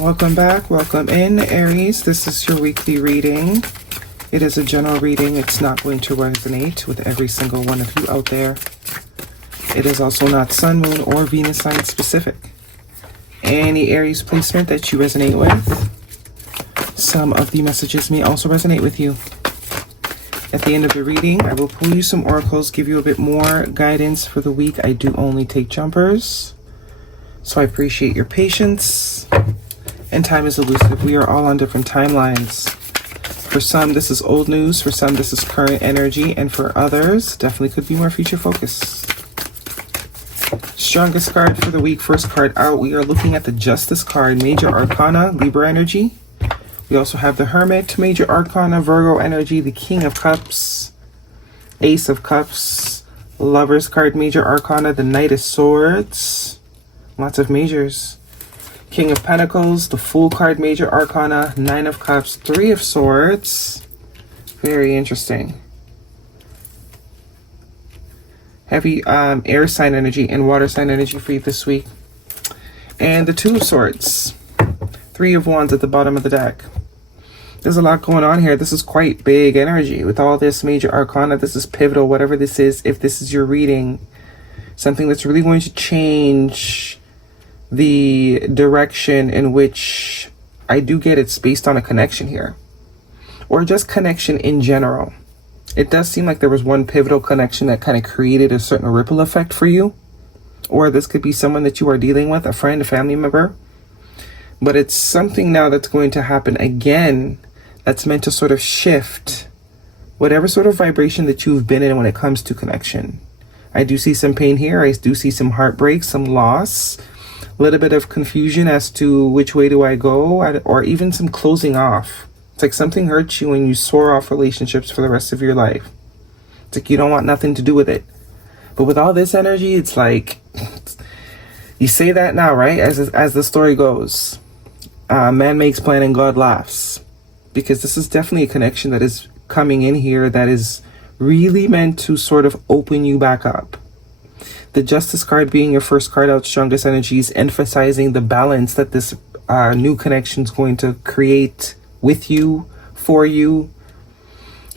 Welcome back. Welcome in, Aries. This is your weekly reading. It is a general reading. It's not going to resonate with every single one of you out there. It is also not Sun, Moon, or Venus sign specific. Any Aries placement that you resonate with, some of the messages may also resonate with you. At the end of the reading, I will pull you some oracles, give you a bit more guidance for the week. I do only take jumpers, so I appreciate your patience. And time is elusive. We are all on different timelines. For some, this is old news. For some, this is current energy. And for others, definitely could be more future focused. Strongest card for the week, first card out. We are looking at the Justice card, Major Arcana, Libra energy. We also have the Hermit, Major Arcana, Virgo energy, the King of Cups, Ace of Cups, Lovers card, Major Arcana, the Knight of Swords. Lots of majors. King of Pentacles, the Fool card, Major Arcana, Nine of Cups, Three of Swords. Very interesting. Heavy air sign energy and water sign energy for you this week. And the Two of Swords. Three of Wands at the bottom of the deck. There's a lot going on here. This is quite big energy. With all this Major Arcana, this is pivotal. Whatever this is, if this is your reading, something that's really going to change the direction in which I do get it's based on a connection here. Or just connection in general. It does seem like there was one pivotal connection that kind of created a certain ripple effect for you. Or this could be someone that you are dealing with, a friend, a family member. But it's something now that's going to happen again that's meant to sort of shift whatever sort of vibration that you've been in when it comes to connection. I do see some pain here. I do see some heartbreak, some loss, a little bit of confusion as to which way do I go, or even some closing off. It's like something hurts you and you swore off relationships for the rest of your life. It's like you don't want nothing to do with it. But with all this energy, it's like, you say that now, right? As the story goes, man makes plan and God laughs. Because this is definitely a connection that is coming in here that is really meant to sort of open you back up. The Justice card being your first card out, strongest energies, emphasizing the balance that this new connection is going to create with you, for you,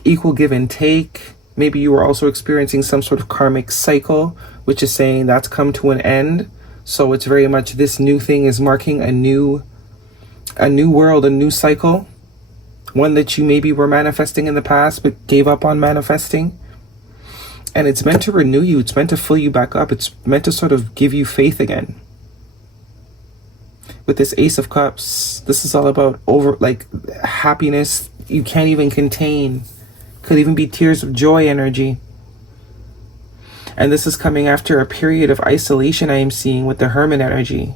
equal give and take. Maybe you are also experiencing some sort of karmic cycle, which is saying that's come to an end. So it's very much this new thing is marking a new world, a new cycle. One that you maybe were manifesting in the past but gave up on manifesting. And it's meant to renew you. It's meant to fill you back up. It's meant to sort of give you faith again. With this Ace of Cups, this is all about happiness you can't even contain. Could even be tears of joy energy. And this is coming after a period of isolation I am seeing with the Hermit energy.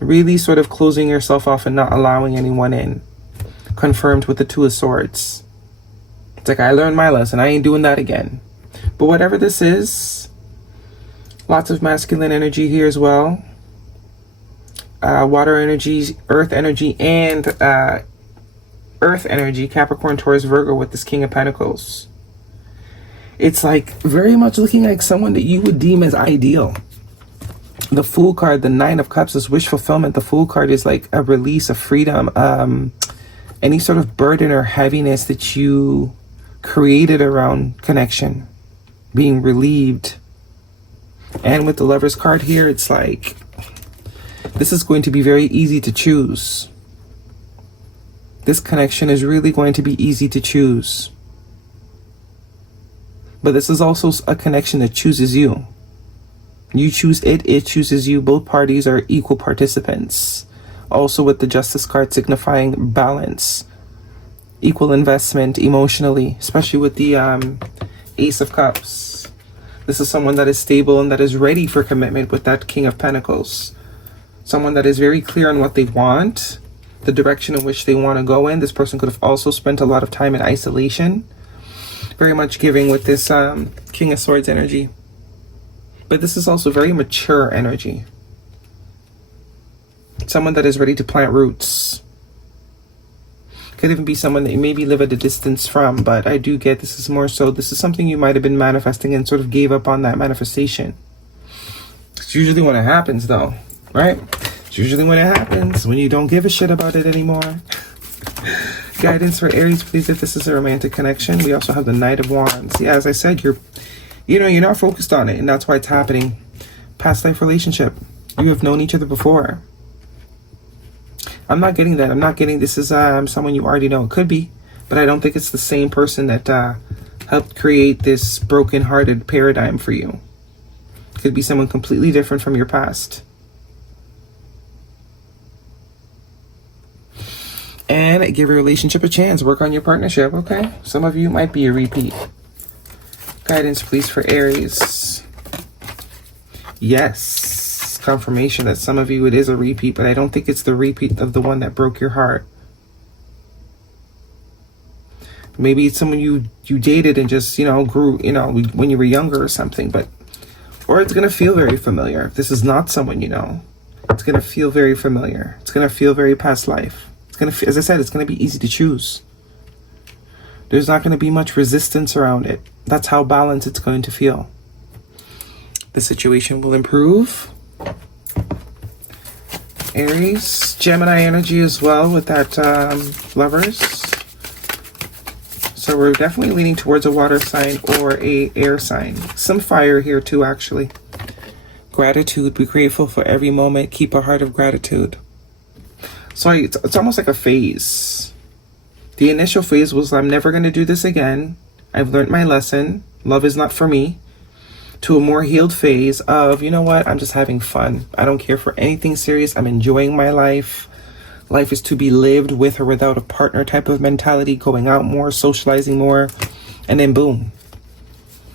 Really sort of closing yourself off and not allowing anyone in. Confirmed with the Two of Swords. It's like, I learned my lesson. I ain't doing that again. But whatever this is, lots of masculine energy here as well. Water energy, earth energy, and earth energy, Capricorn, Taurus, Virgo with this King of Pentacles. It's like very much looking like someone that you would deem as ideal. The Fool card, the Nine of Cups, is wish fulfillment. The Fool card is like a release of freedom. Any sort of burden or heaviness that you created around connection being relieved. And with the Lovers card here, it's like this is going to be very easy to choose. This connection is really going to be easy to choose. But this is also a connection that chooses you. You choose it, it chooses you. Both parties are equal participants. Also with the Justice card signifying balance, equal investment emotionally, especially with the Ace of Cups. This is someone that is stable and that is ready for commitment with that King of Pentacles. Someone that is very clear on what they want, the direction in which they want to go in. This person could have also spent a lot of time in isolation. Very much giving with this King of Swords energy. But this is also very mature energy. Someone that is ready to plant roots. Could even be someone that you maybe live at a distance from, but I do get this is more so, this is something you might have been manifesting and sort of gave up on that manifestation. It's usually when it happens though, right? It's usually when it happens, when you don't give a shit about it anymore. Guidance for Aries, please, if this is a romantic connection. We also have the Knight of Wands. Yeah, as I said, you're not focused on it, and that's why it's happening. Past life relationship. You have known each other before. I'm not getting that. I'm not getting this is someone you already know. It could be, but I don't think it's the same person that helped create this broken-hearted paradigm for you. It could be someone completely different from your past. And give your relationship a chance. Work on your partnership, okay? Some of you might be a repeat. Guidance, please, for Aries. Yes. Confirmation that some of you, it is a repeat, but I don't think it's the repeat of the one that broke your heart. Maybe it's someone you dated and just, grew, when you were younger or something, or it's going to feel very familiar. If this is not someone you know, it's going to feel very familiar. It's going to feel very past life. As I said, it's going to be easy to choose. There's not going to be much resistance around it. That's how balanced it's going to feel. The situation will improve. Aries, Gemini energy as well with that Lovers. So we're definitely leaning towards a water sign or a air sign. Some fire here too, actually. Gratitude, be grateful for every moment. Keep a heart of gratitude. So it's almost like a phase. The initial phase was, I'm never going to do this again. I've learned my lesson. Love is not for me. To a more healed phase of, you know what? I'm just having fun. I don't care for anything serious. I'm enjoying my life. Life is to be lived with or without a partner type of mentality. Going out more, socializing more. And then boom.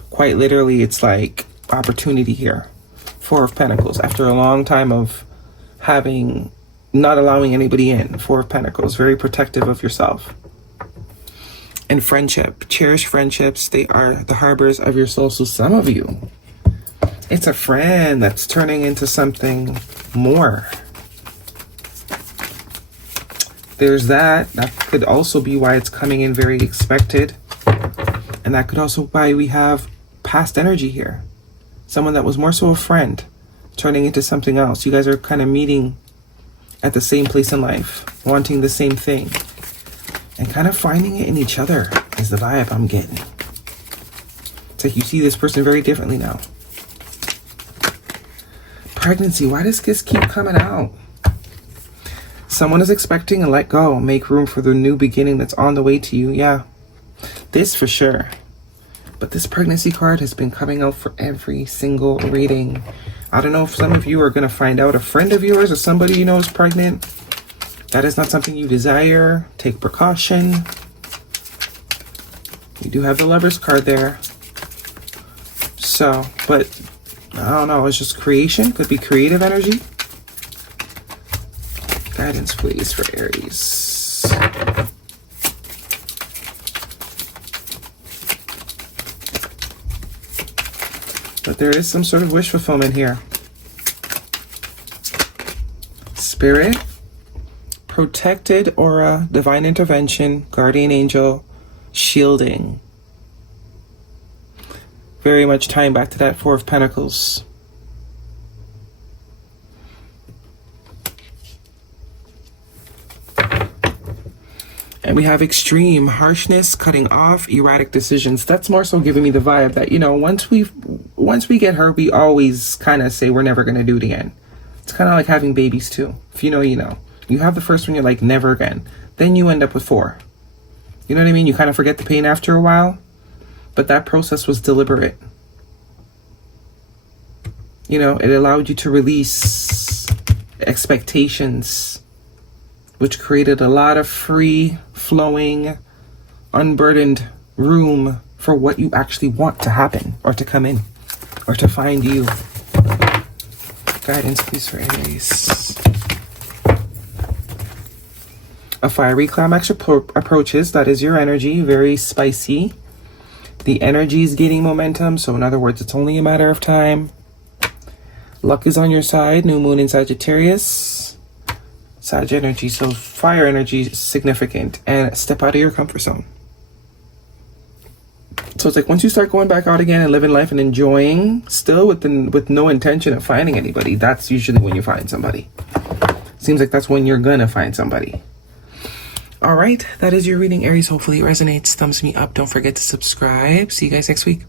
Quite literally, it's like opportunity here. Four of Pentacles. After a long time of not allowing anybody in. Four of Pentacles, very protective of yourself. And friendship, cherish friendships. They are the harbors of your soul. So some of you, it's a friend that's turning into something more. There's that. That could also be why it's coming in very expected. And that could also be why we have past energy here. Someone that was more so a friend turning into something else. You guys are kind of meeting at the same place in life, wanting the same thing, and kind of finding it in each other is the vibe I'm getting. It's like you see this person very differently now. Pregnancy, why does this keep coming out? Someone is expecting and let go. Make room for the new beginning that's on the way to you. Yeah, this for sure. But this pregnancy card has been coming out for every single reading. I don't know if some of you are going to find out a friend of yours or somebody you know is pregnant. That is not something you desire. Take precaution. You do have the Lovers card there. So, but I don't know. It's just creation. Could be creative energy. Guidance, please, for Aries. But there is some sort of wish fulfillment here. Spirit, protected aura, divine intervention, guardian angel, shielding. Very much tying back to that Four of Pentacles. And we have extreme harshness, cutting off, erratic decisions. That's more so giving me the vibe that, once we get hurt, we always kind of say we're never going to do it again. It's kind of like having babies too. If you know, you know. You have the first one, you're like, never again. Then you end up with four. You know what I mean? You kind of forget the pain after a while. But that process was deliberate. It allowed you to release expectations, which created a lot of free flowing, unburdened room for what you actually want to happen or to come in or to find you. Guidance, please, for Aries. A fiery climax approaches. That is your energy. Very spicy. The energy is gaining momentum. So in other words, it's only a matter of time. Luck is on your side. New moon in Sagittarius. Sag energy. So fire energy is significant. And step out of your comfort zone. So it's like once you start going back out again and living life and enjoying, still with no intention of finding anybody, that's usually when you find somebody. Seems like that's when you're gonna find somebody. All right, that is your reading, Aries. Hopefully it resonates. Thumbs me up. Don't forget to subscribe. See you guys next week.